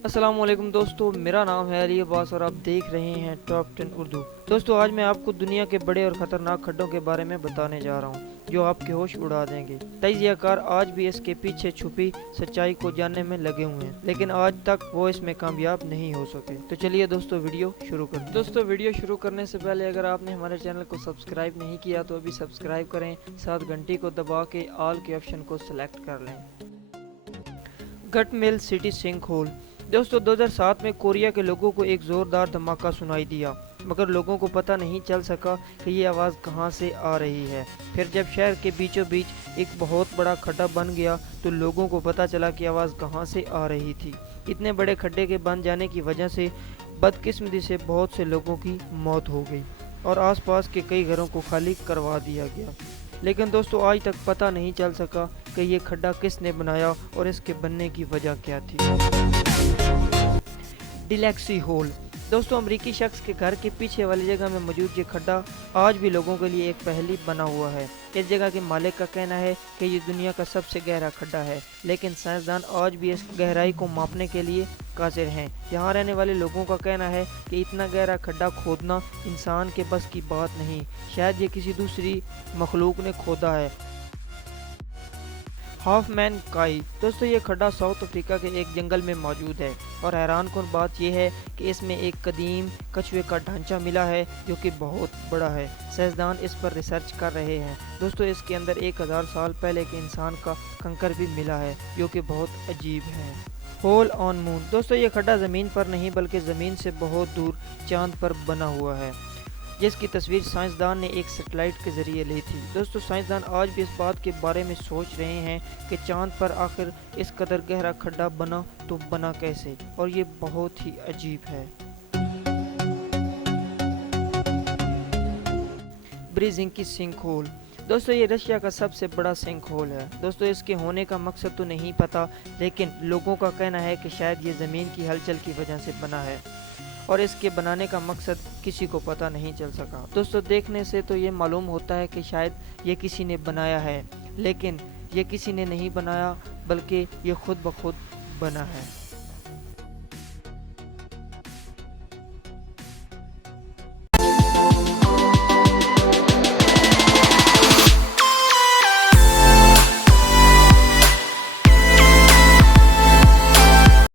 अस्सलामुअलैकुम दोस्तों, मेरा नाम है अली अब्बास और आप देख रहे हैं टॉप 10 उर्दू। दोस्तों, आज मैं आपको दुनिया के बड़े और ख़तरनाक खड्डों के बारे में बताने जा रहा हूँ जो आपके होश उड़ा देंगे। तजियाकार आज भी इसके पीछे छुपी सच्चाई को जानने में लगे हुए हैं, लेकिन आज तक वो इसमें कामयाब नहीं हो सके। तो चलिए दोस्तों, वीडियो शुरू करते हैं। दोस्तों, वीडियो शुरू करने से पहले अगर आपने हमारे चैनल को सब्सक्राइब नहीं किया तो अभी सब्सक्राइब करें, साथ घंटी को दबा के ऑल के ऑप्शन को सिलेक्ट कर लें। गट मिल सिटी सिंक होल। दोस्तों, 2007 में कोरिया के लोगों को एक ज़ोरदार धमाका सुनाई दिया, मगर लोगों को पता नहीं चल सका कि ये आवाज़ कहाँ से आ रही है। फिर जब शहर के बीचों बीच एक बहुत बड़ा खड्डा बन गया तो लोगों को पता चला कि आवाज़ कहाँ से आ रही थी। इतने बड़े खड्डे के बन जाने की वजह से बदकिस्मती से बहुत से लोगों की मौत हो गई और आसपास के कई घरों को खाली करवा दिया गया। लेकिन दोस्तों, आज तक पता नहीं चल सका कि ये खड्डा किसने बनाया और इसके बनने की वजह क्या थी। डिलेक्सी होल। दोस्तों, अमरीकी शख्स के घर के पीछे वाली जगह में मौजूद ये खड्डा आज भी लोगों के लिए एक पहेली बना हुआ है। इस जगह के मालिक का कहना है कि ये दुनिया का सबसे गहरा खड्डा है, लेकिन साइंसदान आज भी इस गहराई को मापने के लिए कासिर हैं। यहाँ रहने वाले लोगों का कहना है कि इतना गहरा खड्डा खोदना इंसान के बस की बात नहीं, शायद ये किसी दूसरी मखलूक ने खोदा है। हाफमैन काई। दोस्तों, ये खड्डा साउथ अफ्रीका के एक जंगल में मौजूद है और हैरानकुन बात यह है कि इसमें एक कदीम कछुए का ढांचा मिला है जो कि बहुत बड़ा है। साइंसदान इस पर रिसर्च कर रहे हैं। दोस्तों, इसके अंदर 1000 साल पहले के इंसान का कंकर भी मिला है जो कि बहुत अजीब है। Hole on moon. दोस्तों, ये खड्डा ज़मीन पर नहीं बल्कि ज़मीन से बहुत दूर चांद पर बना हुआ है, जिसकी तस्वीर साइंसदान ने एक सैटेलाइट के ज़रिए ली थी। दोस्तों, साइंसदान आज भी इस बात के बारे में सोच रहे हैं कि चांद पर आखिर इस कदर गहरा खड्डा बना तो बना कैसे, और ये बहुत ही अजीब है। ब्रीजिंकी सिंक होल। दोस्तों, ये रशिया का सबसे बड़ा सिंक होल है। दोस्तों, इसके होने का मकसद तो नहीं पता, लेकिन लोगों का कहना है कि शायद ये ज़मीन की हलचल की वजह से बना है और इसके बनाने का मकसद किसी को पता नहीं चल सका। दोस्तों, देखने से तो ये मालूम होता है कि शायद ये किसी ने बनाया है, लेकिन ये किसी ने नहीं बनाया बल्कि ये खुद ब खुद बना है।